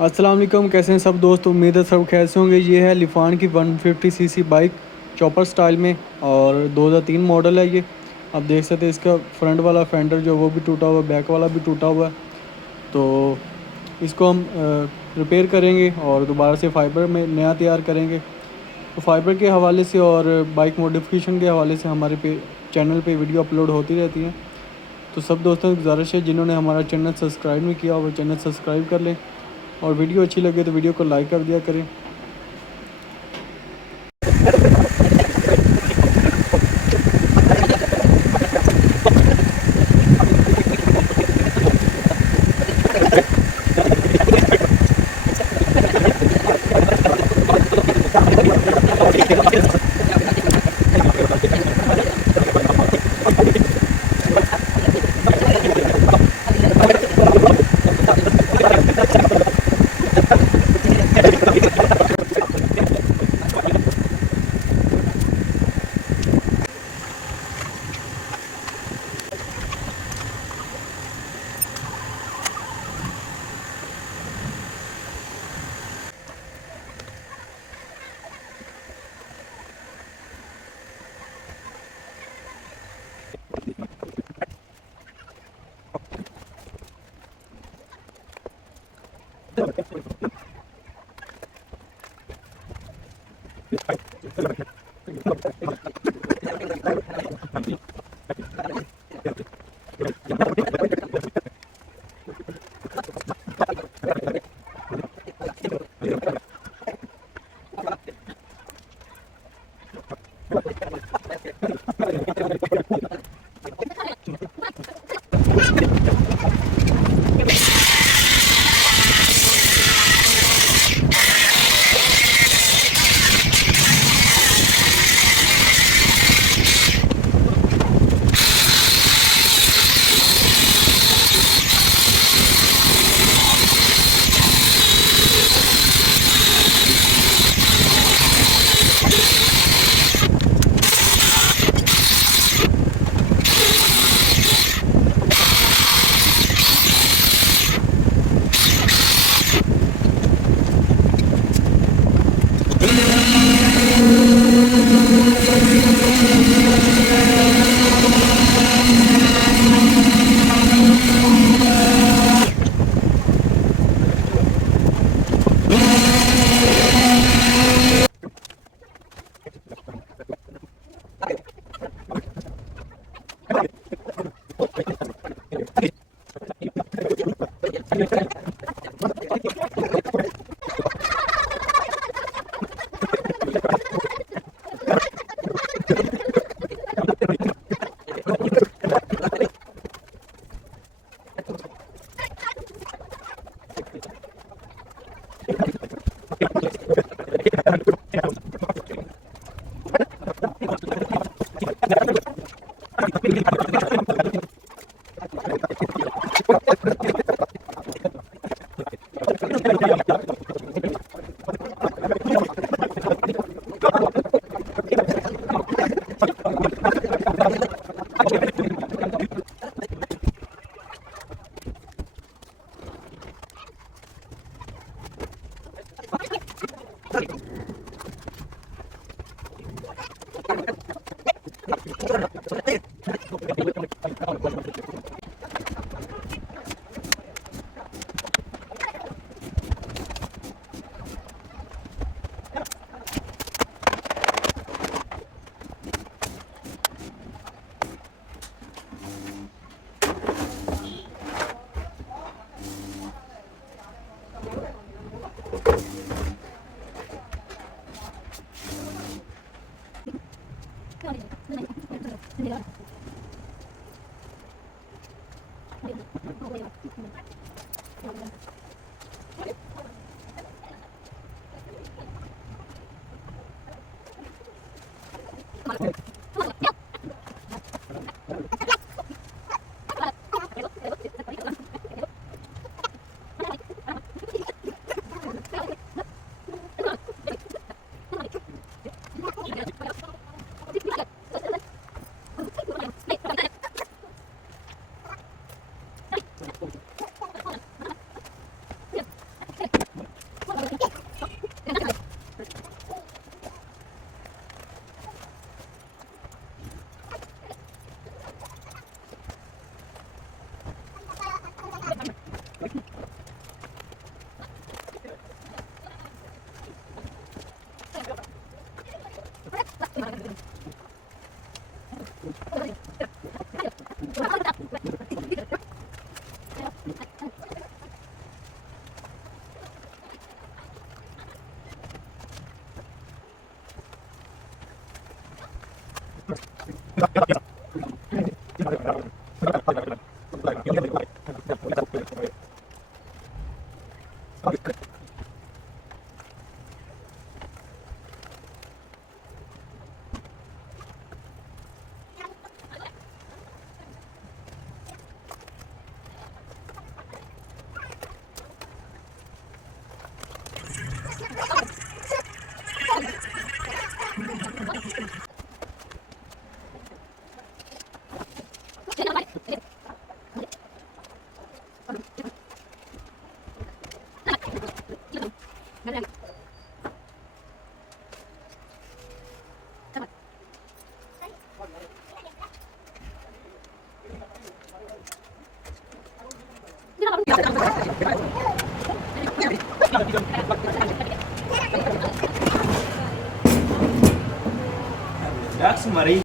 अस्सलाम वालेकुम, कैसे हैं सब दोस्त। उम्मीद है सब कैसे होंगे। ये है लिफान की 150 सीसी बाइक चॉपर स्टाइल में और 2003 मॉडल है ये। आप देख सकते हैं इसका फ्रंट वाला फेंडर जो वो भी टूटा हुआ है, बैक वाला भी टूटा हुआ है। तो इसको हम रिपेयर करेंगे और दोबारा से फ़ाइबर में नया तैयार करेंगे। तो फ़ाइबर के हवाले से और बाइक मॉडिफिकेशन के हवाले से हमारे चैनल पे वीडियो अपलोड होती रहती हैं। तो सब दोस्तों की गुजारिश है जिन्होंने हमारा चैनल सब्सक्राइब नहीं किया वो चैनल सब्सक्राइब कर लें और वीडियो अच्छी लगे तो वीडियो को लाइक कर दिया करें। That's Marie.